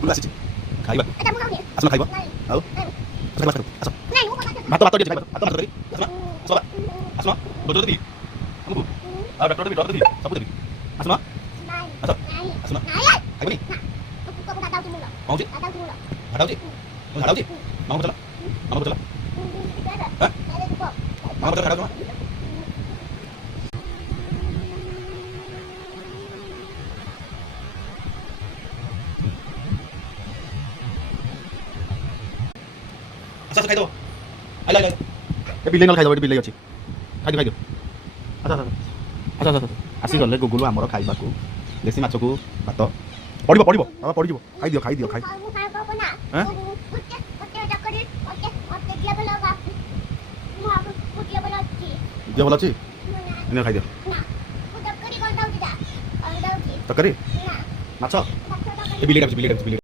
Google ଆସିଛି ଖାଇବା ଆସନା ଖାଇବ ଆଉ ଆସ ଖାଇବା ଆସ ଭାତ ଭାତ ଦିଅ ଭାତ ଭାତ କରି ଆସନା ଆସ ବାବା ଆସନା ଡକ୍ଟର ଦେବି ଆମକୁ ଆଉ ଡକ୍ଟର ଦେବି ସବୁ ଦେବି ଆସନା ଆସ ଆସନା ଖାଇବନି କଣ ହଉଛି ଝାଡ଼ା ହଉଛି ମୁଁ ଝାଡ଼ା ହଉଛି ମାମା ଚଲା ମାମା ଚଲା ମାମା ଚଲା ଝାଡ଼ା ହଉଛି अच्छा खाई दो आइला आइला ए बिले न खाई दो बिले अछि खाई दो अच्छा अच्छा अच्छा आसी गले गुगुल हमर खाइबा को देसी माछ को भात पड़िबो पड़िबो बाबा पड़ि जिवो खाई दियो खाई हैं दियो भल अछि ने खाई दियो तकरी माछ ए बिले